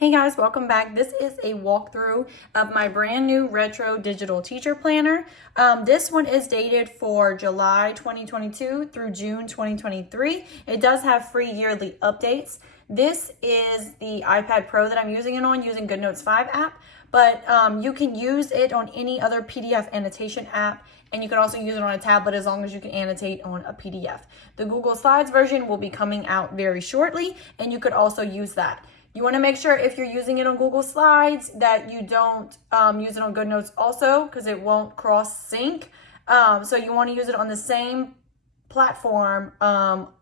Hey guys, welcome back. This is a walkthrough of my brand new retro digital teacher planner. This one is dated for July 2022 through June 2023. It does have free yearly updates. This is the iPad Pro that I'm using it on using GoodNotes 5 app, but you can use it on any other PDF annotation app, and you can also use it on a tablet as long as you can annotate on a PDF. The Google Slides version will be coming out very shortly, and you could also use that. You want to make sure if you're using it on Google Slides that you don't use it on GoodNotes also, because it won't cross sync. So you want to use it on the same platform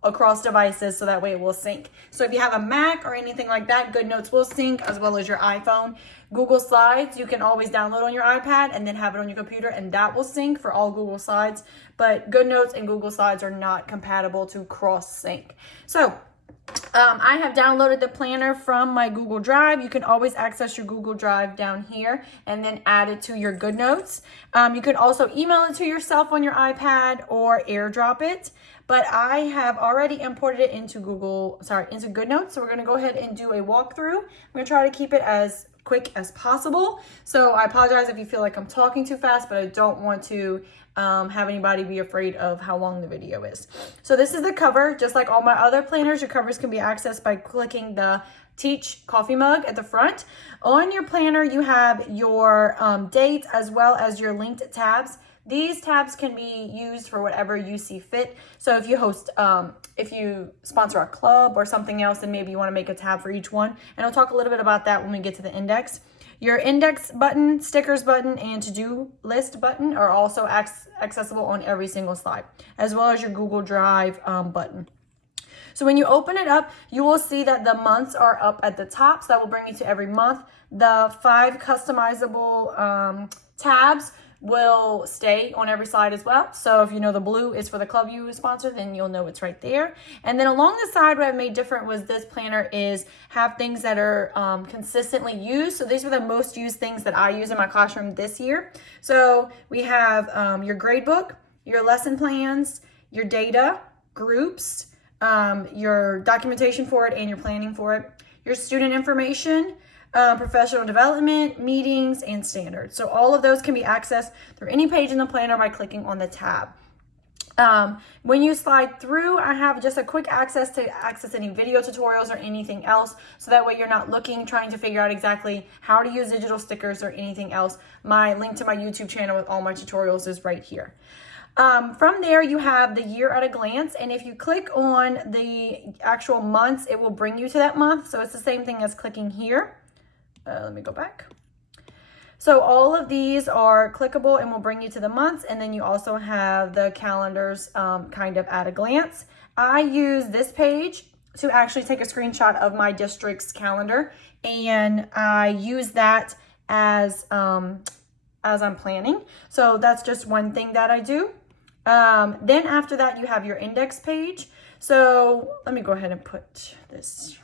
across devices so that way it will sync. So if you have a Mac or anything like that, GoodNotes will sync as well as your iPhone. Google Slides you can always download on your iPad and then have it on your computer, and that will sync for all Google Slides. But GoodNotes and Google Slides are not compatible to cross sync. So I have downloaded the planner from my Google Drive. You can always access your Google Drive down here and then add it to your GoodNotes. You can also email it to yourself on your iPad or AirDrop it. But I have already imported it into into GoodNotes. So we're going to go ahead and do a walkthrough. I'm going to try to keep it as quick as possible. So I apologize if you feel like I'm talking too fast, but I don't want to have anybody be afraid of how long the video is. So this is the cover. Just like all my other planners, your covers can be accessed by clicking the Teach coffee mug at the front. On your planner, you have your dates as well as your linked tabs. These tabs can be used for whatever you see fit. So if you host, if you sponsor a club or something else, then maybe you want to make a tab for each one. And I'll talk a little bit about that when we get to the index. Your index button, stickers button, and to-do list button are also accessible on every single slide, as well as your Google Drive button. So when you open it up, you will see that the months are up at the top. So that will bring you to every month. The 5 customizable tabs will stay on every slide as well. So if you know the blue is for the club you sponsor, then you'll know it's right there. And then along the side, what I've made different was this planner is have things that are consistently used. So these are the most used things that I use in my classroom this year. So we have your grade book, your lesson plans, your data, groups, your documentation for it and your planning for it, your student information, professional development, meetings, and standards. So all of those can be accessed through any page in the planner by clicking on the tab. When you slide through, I have just a quick access to access any video tutorials or anything else. So that way you're not trying to figure out exactly how to use digital stickers or anything else. My link to my YouTube channel with all my tutorials is right here. From there, you have the year at a glance. And if you click on the actual months, it will bring you to that month. So it's the same thing as clicking here. Let me go back. So all of these are clickable and will bring you to the months. And then you also have the calendars kind of at a glance. I use this page to actually take a screenshot of my district's calendar. And I use that as I'm planning. So that's just one thing that I do. Then after that, you have your index page. So let me go ahead and put this.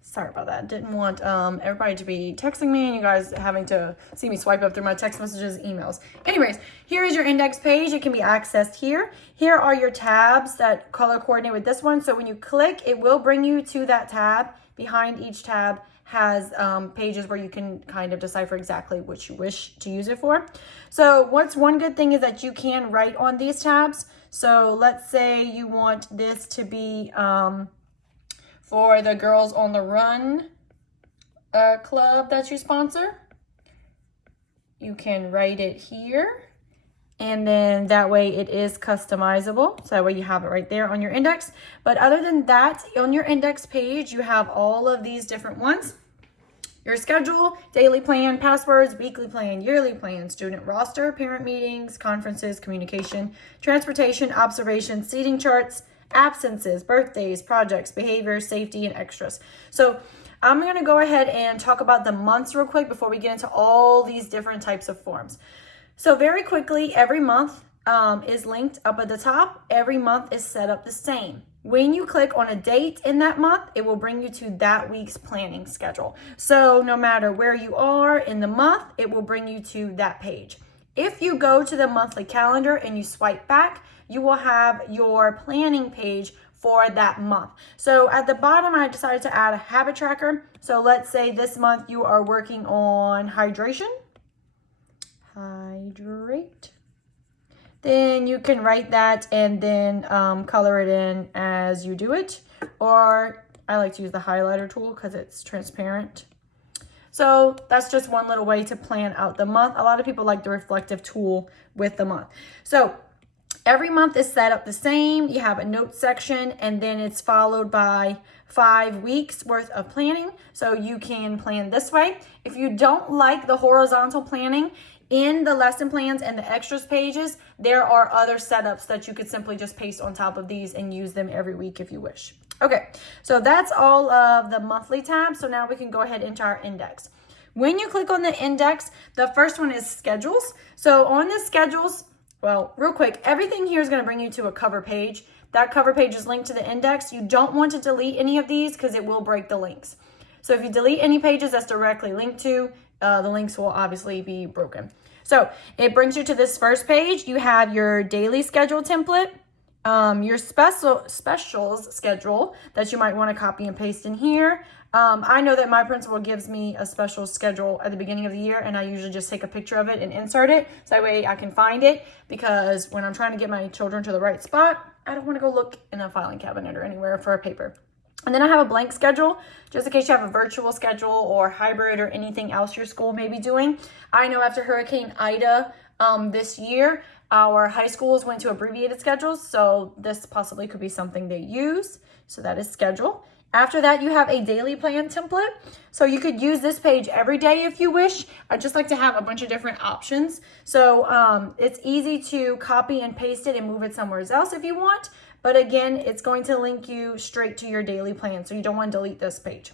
Sorry about that. Didn't want everybody to be texting me and you guys having to see me swipe up through my text messages, emails. Anyways, here is your index page. It can be accessed here. Here are your tabs that color coordinate with this one. So when you click, it will bring you to that tab. Behind each tab has pages where you can kind of decipher exactly what you wish to use it for. So what's one good thing is that you can write on these tabs. So let's say you want this to be for the Girls on the Run club that you sponsor. You can write it here. And then that way it is customizable. So that way you have it right there on your index. But other than that, on your index page, you have all of these different ones. Your schedule, daily plan, passwords, weekly plan, yearly plan, student roster, parent meetings, conferences, communication, transportation, observations, seating charts, absences, birthdays, projects, behaviors, safety, and extras. So I'm going to go ahead and talk about the months real quick before we get into all these different types of forms. So very quickly, every month is linked up at the top. Every month is set up the same. When you click on a date in that month, it will bring you to that week's planning schedule. So no matter where you are in the month, it will bring you to that page. If you go to the monthly calendar and you swipe back, you will have your planning page for that month. So at the bottom, I decided to add a habit tracker. So let's say this month you are working on hydration. Hydrate. Then you can write that and then color it in as you do it. Or I like to use the highlighter tool because it's transparent. So that's just one little way to plan out the month. A lot of people like the reflective tool with the month. So every month is set up the same. You have a notes section and then it's followed by 5 weeks worth of planning. So you can plan this way. If you don't like the horizontal planning, in the lesson plans and the extras pages, there are other setups that you could simply just paste on top of these and use them every week if you wish. Okay, so that's all of the monthly tab. So now we can go ahead into our index. When you click on the index, the first one is schedules. So on the schedules, well, real quick, everything here is going to bring you to a cover page. That cover page is linked to the index. You don't want to delete any of these because it will break the links. So if you delete any pages that's directly linked to, the links will obviously be broken. So it brings you to this first page. You have your daily schedule template, your specials schedule that you might want to copy and paste in here. I know that my principal gives me a special schedule at the beginning of the year, and I usually just take a picture of it and insert it so that way I can find it, because when I'm trying to get my children to the right spot, I don't want to go look in a filing cabinet or anywhere for a paper. And then I have a blank schedule, just in case you have a virtual schedule or hybrid or anything else your school may be doing. I know after Hurricane Ida this year, our high schools went to abbreviated schedules, so this possibly could be something they use. So that is schedule. After that, you have a daily plan template. So you could use this page every day if you wish. I just like to have a bunch of different options. So it's easy to copy and paste it and move it somewhere else if you want. But again, it's going to link you straight to your daily plan, so you don't want to delete this page.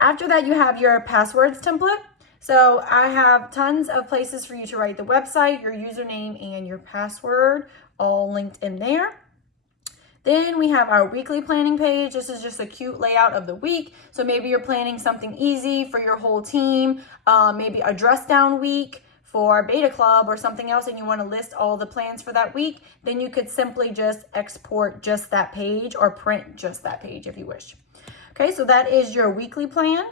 After that, you have your passwords template. So I have tons of places for you to write the website, your username, and your password, all linked in there. Then we have our weekly planning page. This is just a cute layout of the week. So maybe you're planning something easy for your whole team, maybe a dress down week for Beta Club or something else, and you want to list all the plans for that week, then you could simply just export just that page or print just that page if you wish. Okay, so that is your weekly plan.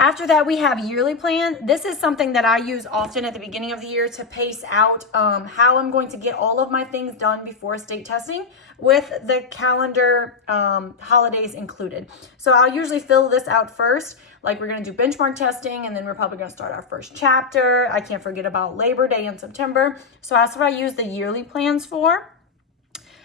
After that, we have yearly plan. This is something that I use often at the beginning of the year to pace out how I'm going to get all of my things done before state testing with the calendar holidays included. So I'll usually fill this out first. Like we're going to do benchmark testing, and then we're probably going to start our first chapter. I can't forget about Labor Day in September. So that's what I use the yearly plans for.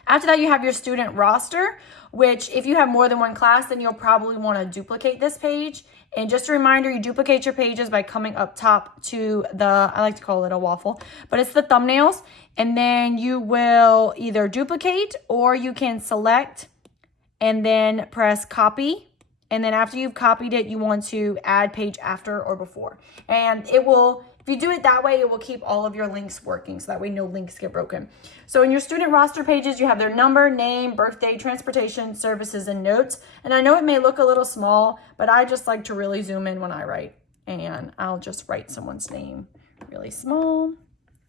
After that, you have your student roster, which if you have more than one class, then you'll probably want to duplicate this page. And just a reminder, you duplicate your pages by coming up top to the, I like to call it a waffle, but it's the thumbnails. And then you will either duplicate or you can select and then press copy. And then after you've copied it, you want to add page after or before. And it will, if you do it that way, it will keep all of your links working. So that way no links get broken. So in your student roster pages, you have their number, name, birthday, transportation, services, and notes. And I know it may look a little small, but I just like to really zoom in when I write. And I'll just write someone's name really small.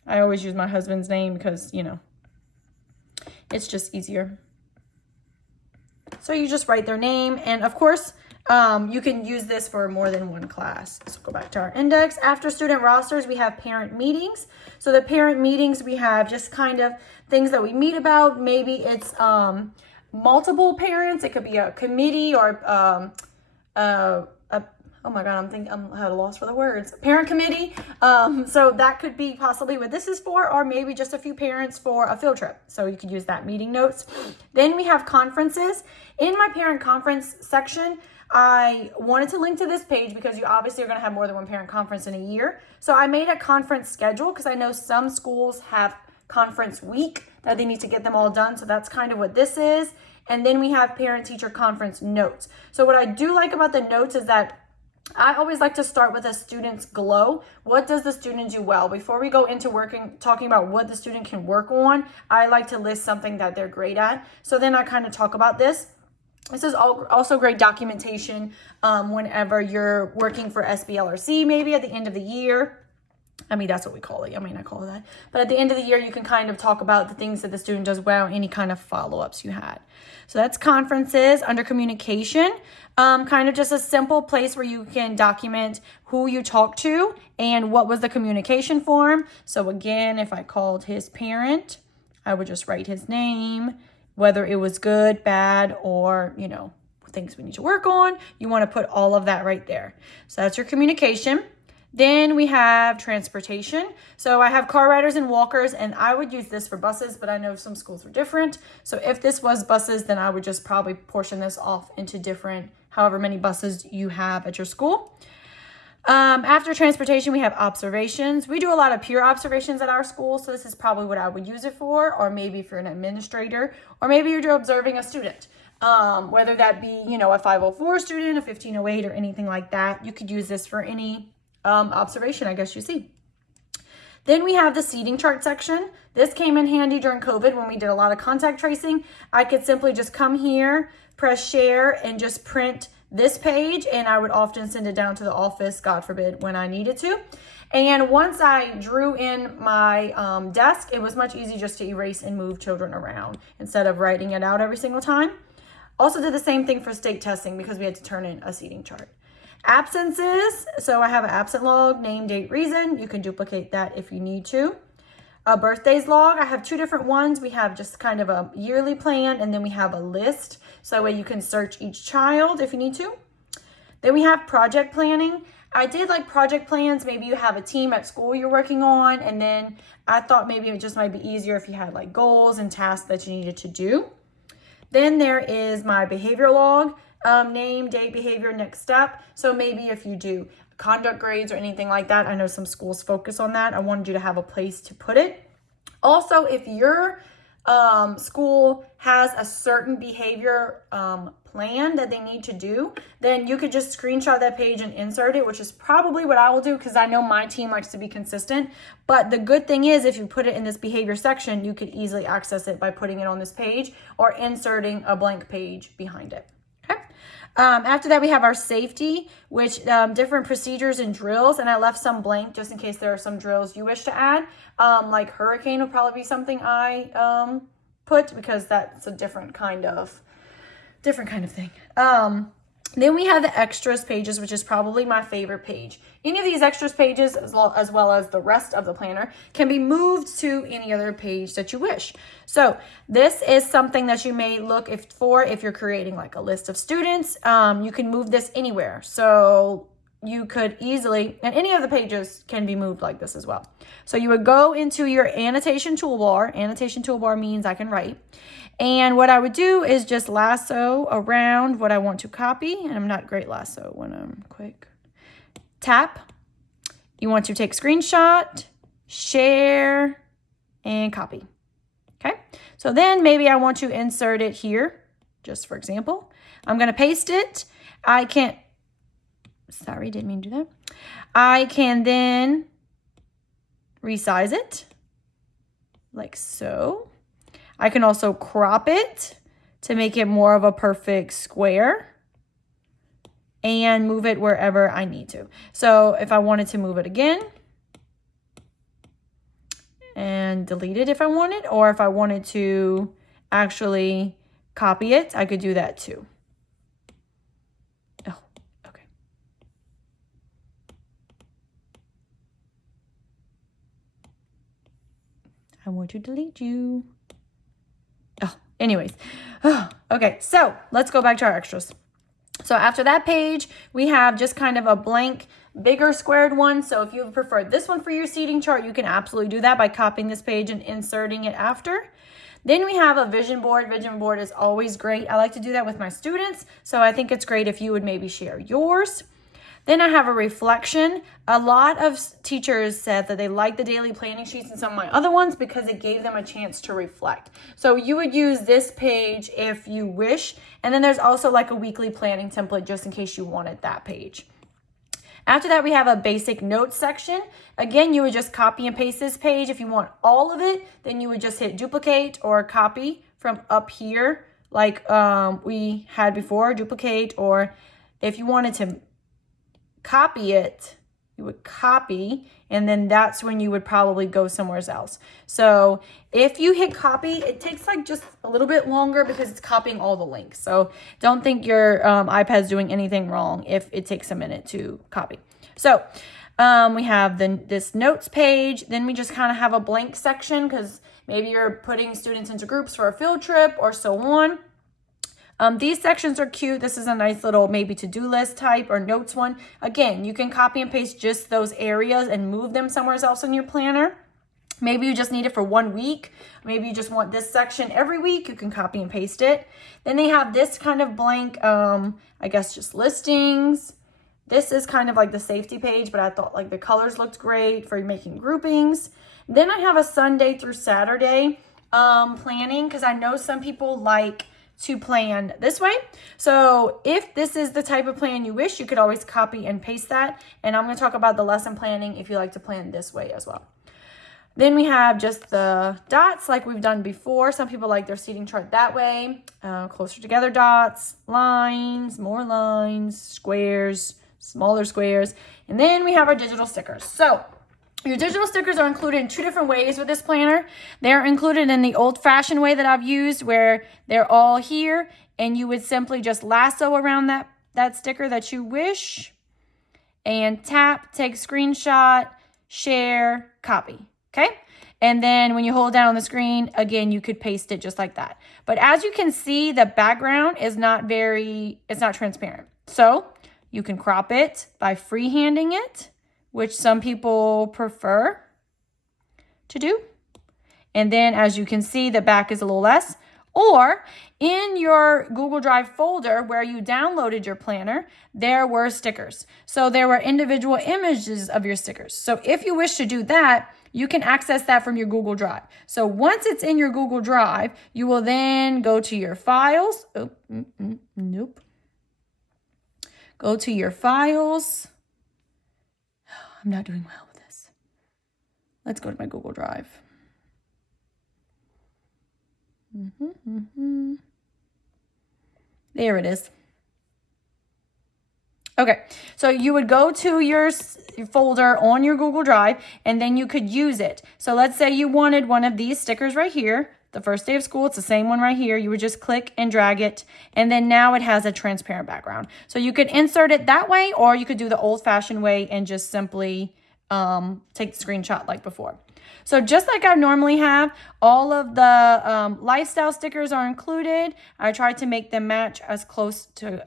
I always use my husband's name because, you know, it's just easier. So you just write their name, and of course, you can use this for more than one class. So go back to our index. After student rosters, we have parent meetings. So the parent meetings, we have just kind of things that we meet about. Maybe it's multiple parents. It could be a committee or oh my God, I'm at a loss for the words. Parent committee. So that could be possibly what this is for, or maybe just a few parents for a field trip. So you could use that meeting notes. Then we have conferences. In my parent conference section, I wanted to link to this page because you obviously are going to have more than one parent conference in a year. So I made a conference schedule because I know some schools have conference week that they need to get them all done. So that's kind of what this is. And then we have parent-teacher conference notes. So what I do like about the notes is that I always like to start with a student's glow. What does the student do well? Before we go into talking about what the student can work on, I like to list something that they're great at. So then I kind of talk about this. This is also great documentation whenever you're working for SBLRC, maybe at the end of the year. I mean, that's what we call it. I mean, I call it that. But at the end of the year, you can kind of talk about the things that the student does well, any kind of follow-ups you had. So that's conferences. Under communication, kind of just a simple place where you can document who you talked to and what was the communication form. So again, if I called his parent, I would just write his name, whether it was good, bad, or, you know, things we need to work on. You want to put all of that right there. So that's your communication. Then we have transportation. So I have car riders and walkers, and I would use this for buses, but I know some schools are different. So if this was buses, then I would just probably portion this off into different, however many buses you have at your school. After transportation, we have observations. We do a lot of peer observations at our school, so this is probably what I would use it for, or maybe if you're an administrator, or maybe you're observing a student. Whether that be, you know, a 504 student, a 1508, or anything like that. You could use this for any observation, I guess you see. Then we have the seating chart section. This came in handy during COVID when we did a lot of contact tracing. I could simply just come here, press share, and just print this page, and I would often send it down to the office, God forbid, when I needed to. And once I drew in my desk, it was much easier just to erase and move children around instead of writing it out every single time. Also did the same thing for state testing because we had to turn in a seating chart. Absences, so I have an absent log, name, date, reason. You can duplicate that if you need to. A birthdays log, I have two different ones. We have just kind of a yearly plan, and then we have a list. So that way you can search each child if you need to. Then we have project planning. I did like project plans. Maybe you have a team at school you're working on, and then I thought maybe it just might be easier if you had like goals and tasks that you needed to do. Then there is my behavior log. Name, date, behavior, next step. So maybe if you do conduct grades or anything like that, I know some schools focus on that. I wanted you to have a place to put it. Also, if your school has a certain behavior plan that they need to do, then you could just screenshot that page and insert it, which is probably what I will do because I know my team likes to be consistent. But the good thing is if you put it in this behavior section, you could easily access it by putting it on this page or inserting a blank page behind it. After that, we have our safety, which different procedures and drills, and I left some blank just in case there are some drills you wish to add. Like hurricane would probably be something I put because that's a different kind of thing. Then we have the extras pages, which is probably my favorite page. Any of these extras pages, as well as the rest of the planner, can be moved to any other page that you wish. So this is something that you may look for if you're creating like a list of students. You can move this anywhere. So you could easily, and any of the pages can be moved like this as well. So you would go into your annotation toolbar. Annotation toolbar means I can write. And what I would do is just lasso around what I want to copy. And I'm not great lasso when I'm quick. Tap. You want to take screenshot, share, and copy. Okay. So then maybe I want to insert it here, just for example. I'm going to paste it. Sorry, didn't mean to do that. I can then resize it like so. I can also crop it to make it more of a perfect square and move it wherever I need to. So if I wanted to move it again and delete it if I wanted, or if I wanted to actually copy it, I could do that too. Oh, okay. I want to delete you. Oh, anyways. Okay, so let's go back to our extras. So after that page, we have just kind of a blank, bigger squared one. So if you prefer this one for your seating chart, you can absolutely do that by copying this page and inserting it after. Then we have a vision board. Vision board is always great. I like to do that with my students, so I think it's great if you would maybe share yours. Then I have a reflection. A lot of teachers said that they like the daily planning sheets and some of my other ones because it gave them a chance to reflect. So you would use this page if you wish. And then there's also like a weekly planning template just in case you wanted that page. After that, we have a basic notes section. Again, you would just copy and paste this page. If you want all of it, then you would just hit duplicate or copy from up here like we had before, duplicate. Or if you wanted to copy it, you would copy, and then that's when you would probably go somewhere else. So if you hit copy, it takes like just a little bit longer because it's copying all the links. So don't think your iPad's doing anything wrong if it takes a minute to copy. So we have this notes page. Then we just kind of have a blank section because maybe you're putting students into groups for a field trip or so on. These sections are cute. This is a nice little maybe to-do list type or notes one. Again, you can copy and paste just those areas and move them somewhere else in your planner. Maybe you just need it for 1 week. Maybe you just want this section every week. You can copy and paste it. Then they have this kind of blank, I guess just listings. This is kind of like the safety page, but I thought like the colors looked great for making groupings. Then I have a Sunday through Saturday planning because I know some people like to plan this way. So if this is the type of plan you wish, you could always copy and paste that. And I'm going to talk about the lesson planning if you like to plan this way as well. Then we have just the dots like we've done before. Some people like their seating chart that way. Closer together dots, lines, more lines, squares, smaller squares. And then we have our digital stickers. So your digital stickers are included in 2 different ways with this planner. They're included in the old-fashioned way that I've used where they're all here and you would simply just lasso around that sticker that you wish and tap, take screenshot, share, copy, okay? And then when you hold down on the screen, again, you could paste it just like that. But as you can see, the background is it's not transparent. So you can crop it by freehanding it, which some people prefer to do. And then as you can see, the back is a little less. Or in your Google Drive folder where you downloaded your planner, there were stickers. So there were individual images of your stickers. So if you wish to do that, you can access that from your Google Drive. So once it's in your Google Drive, you will then go to your files. Nope. Go to your files. I'm not doing well with this. Let's go to my Google Drive. There it is. Okay, so you would go to your folder on your Google Drive and then you could use it. So let's say you wanted one of these stickers right here. The first day of school, it's the same one right here. You would just click and drag it. And then now it has a transparent background. So you could insert it that way, or you could do the old-fashioned way and just simply take the screenshot like before. So just like I normally have, all of the lifestyle stickers are included. I tried to make them match as close to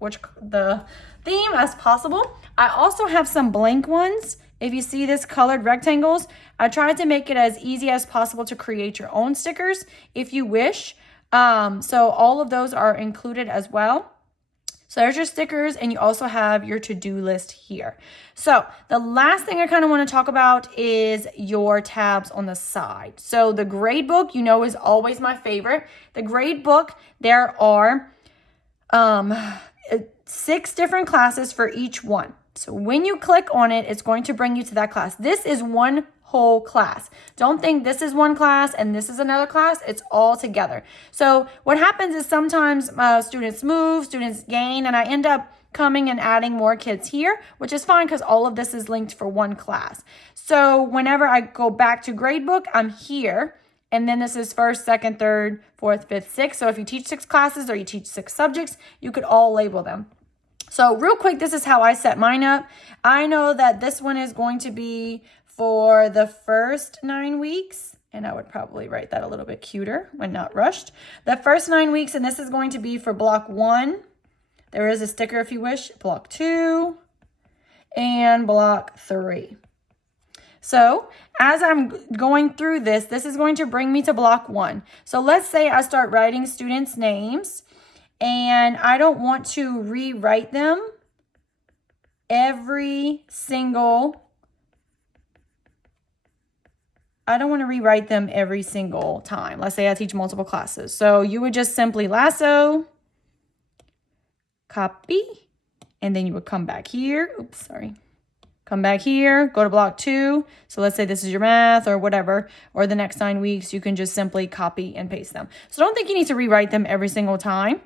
the theme as possible. I also have some blank ones. If you see this colored rectangles, I tried to make it as easy as possible to create your own stickers if you wish. So all of those are included as well. So there's your stickers, and you also have your to-do list here. So the last thing I kind of want to talk about is your tabs on the side. So the grade book, you know, is always my favorite. The grade book, there are 6 different classes for each one. So when you click on it, it's going to bring you to that class. This is one whole class. Don't think this is one class and this is another class. It's all together. So what happens is sometimes students move, students gain, and I end up coming and adding more kids here, which is fine because all of this is linked for one class. So whenever I go back to gradebook, I'm here. And then this is 1st, 2nd, 3rd, 4th, 5th, 6th. So if you teach 6 classes or you teach 6 subjects, you could all label them. So real quick, this is how I set mine up. I know that this one is going to be for the first 9 weeks, and I would probably write that a little bit cuter when not rushed. The first 9 weeks, and this is going to be for block 1, There is a sticker if you wish. Block 2 and block 3. So as I'm going through this, this is going to bring me to block 1. So let's say I start writing students' names and I don't want to rewrite them every single time. Let's say I teach multiple classes. So you would just simply lasso, copy, and then you would come back here. Oops, sorry. Come back here, go to block 2. So let's say this is your math or whatever, or the next 9 weeks, you can just simply copy and paste them. So don't think you need to rewrite them every single time.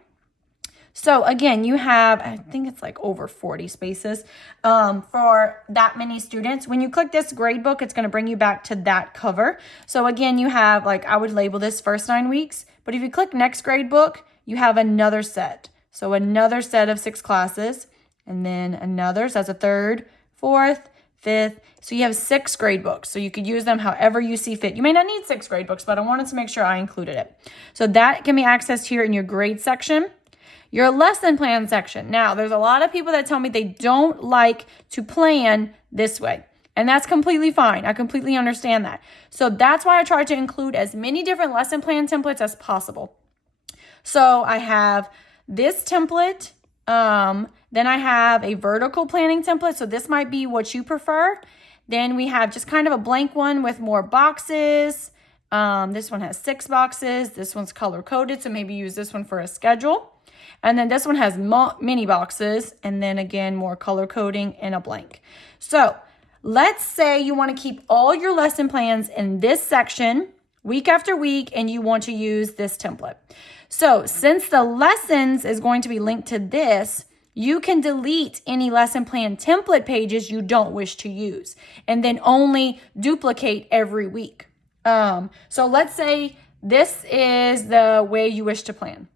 So again, you have, I think it's like over 40 spaces for that many students. When you click this grade book, it's going to bring you back to that cover. So again, you have, like, I would label this first 9 weeks, but if you click next grade book, you have another set. So another set of 6 classes, and then another, so that's a third, fourth, fifth. So you have 6 grade books. So you could use them however you see fit. You may not need 6 grade books, but I wanted to make sure I included it. So that can be accessed here in your grade section. Your lesson plan section. Now, there's a lot of people that tell me they don't like to plan this way. And that's completely fine. I completely understand that. So that's why I try to include as many different lesson plan templates as possible. So I have this template. Then I have a vertical planning template. So this might be what you prefer. Then we have just kind of a blank one with more boxes. This one has 6 boxes. This one's color coded. So maybe use this one for a schedule. And then this one has mini boxes, and then again, more color coding and a blank. So let's say you want to keep all your lesson plans in this section week after week, and you want to use this template. So since the lessons is going to be linked to this, you can delete any lesson plan template pages you don't wish to use, and then only duplicate every week. So let's say this is the way you wish to plan.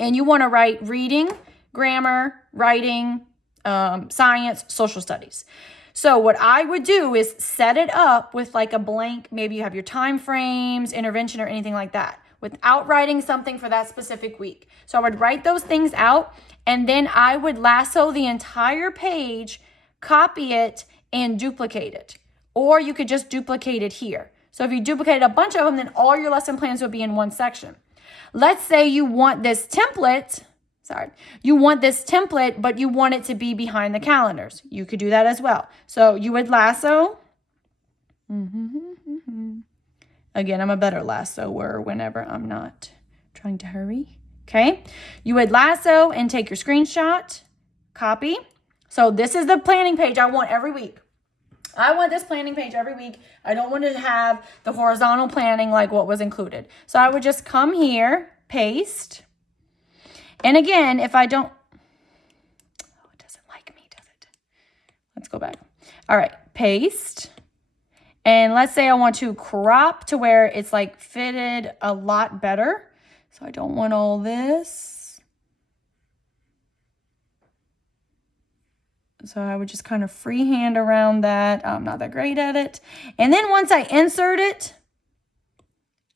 And you want to write reading, grammar, writing, science, social studies. So what I would do is set it up with like a blank, maybe you have your time frames, intervention, or anything like that, without writing something for that specific week. So I would write those things out, and then I would lasso the entire page, copy it, and duplicate it. Or you could just duplicate it here. So if you duplicated a bunch of them, then all your lesson plans would be in one section. Let's say you want this template, but you want it to be behind the calendars. You could do that as well. So you would lasso. Again, I'm a better lassoer whenever I'm not trying to hurry. Okay. You would lasso and take your screenshot, copy. So this is the planning page I want every week. I want this planning page every week. I don't want to have the horizontal planning like what was included. So I would just come here, paste. And again, if I don't, oh, it doesn't like me, does it? Let's go back. All right, paste. And let's say I want to crop to where it's like fitted a lot better. So I don't want all this. So I would just kind of freehand around that. I'm not that great at it. And then once I insert it,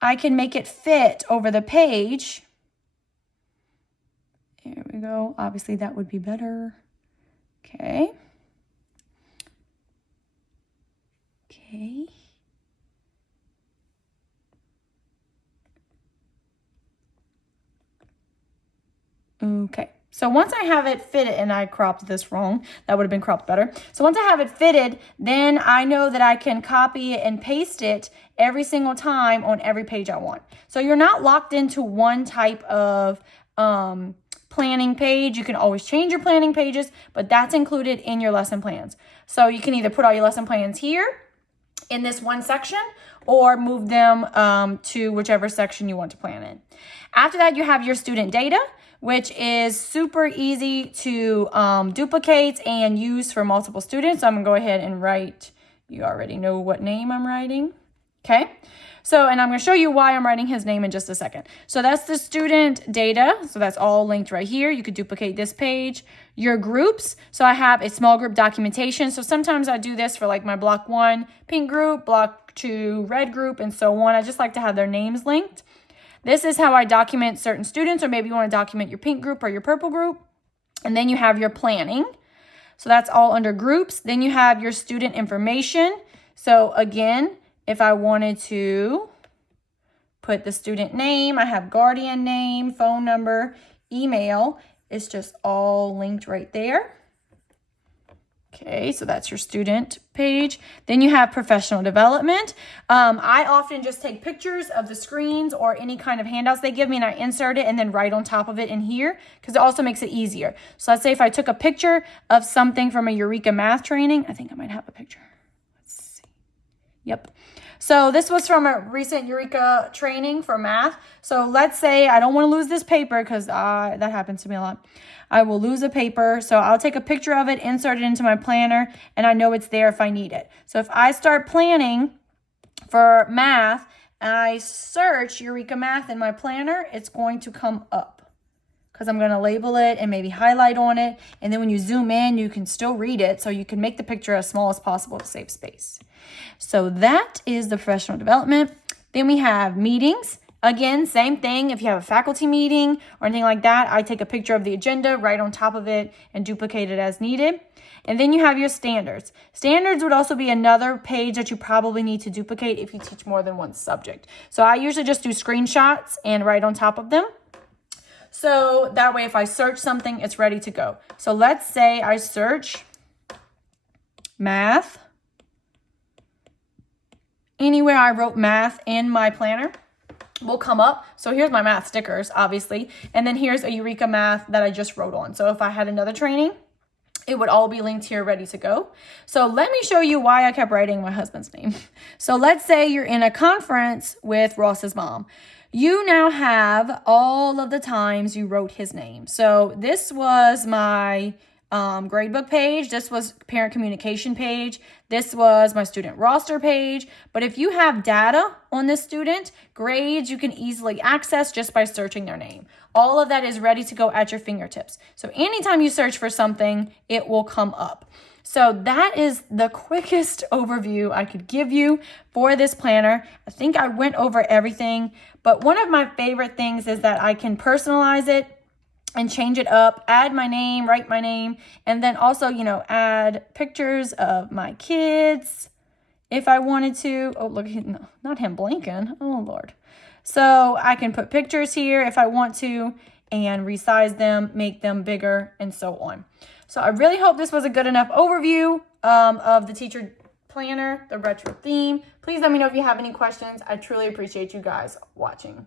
I can make it fit over the page. Here we go. Obviously, that would be better. Okay. Okay. Okay. So once I have it fitted, and I cropped this wrong, that would have been cropped better. So once I have it fitted, then I know that I can copy it and paste it every single time on every page I want. So you're not locked into one type of planning page. You can always change your planning pages, but that's included in your lesson plans. So you can either put all your lesson plans here in this one section, or move them to whichever section you want to plan in. After that, you have your student data, which is super easy to duplicate and use for multiple students. So I'm gonna go ahead and write, you already know what name I'm writing, okay? So, and I'm gonna show you why I'm writing his name in just a second. So that's the student data. So that's all linked right here. You could duplicate this page. Your groups. So I have a small group documentation. So sometimes I do this for like my block 1 pink group, block 2 red group, and so on. I just like to have their names linked. This is how I document certain students, or maybe you want to document your pink group or your purple group. And then you have your planning. So that's all under groups. Then you have your student information. So again, if I wanted to put the student name, I have guardian name, phone number, email. It's just all linked right there. Okay, so that's your student page. Then you have professional development. I often just take pictures of the screens or any kind of handouts they give me, and I insert it and then write on top of it in here because it also makes it easier. So let's say if I took a picture of something from a Eureka math training, I think I might have a picture. Let's see. Yep. So this was from a recent Eureka training for math. So let's say I don't want to lose this paper because that happens to me a lot. I will lose a paper. So I'll take a picture of it, insert it into my planner, and I know it's there if I need it. So if I start planning for math and I search Eureka Math in my planner, it's going to come up because I'm going to label it and maybe highlight on it. And then when you zoom in, you can still read it. So you can make the picture as small as possible to save space. So that is the professional development. Then we have meetings. Again, same thing. If you have a faculty meeting or anything like that, I take a picture of the agenda, write on top of it, and duplicate it as needed. And then you have your standards. Standards would also be another page that you probably need to duplicate if you teach more than one subject. So I usually just do screenshots and write on top of them. So that way, if I search something, it's ready to go. So let's say I search math. Anywhere I wrote math in my planner will come up. So here's my math stickers, obviously. And then here's a Eureka Math that I just wrote on. So if I had another training, it would all be linked here, ready to go. So let me show you why I kept writing my husband's name. So let's say you're in a conference with Ross's mom. You now have all of the times you wrote his name. So this was my gradebook page. This was parent communication page. This was my student roster page. But if you have data on this student, grades you can easily access just by searching their name. All of that is ready to go at your fingertips. So anytime you search for something, it will come up. So that is the quickest overview I could give you for this planner. I think I went over everything, but one of my favorite things is that I can personalize it and change it up, add my name, write my name, and then also, add pictures of my kids if I wanted to. Oh, look, no, not him blinking. Oh, Lord. So I can put pictures here if I want to and resize them, make them bigger, and so on. So I really hope this was a good enough overview of the teacher planner, the retro theme. Please let me know if you have any questions. I truly appreciate you guys watching.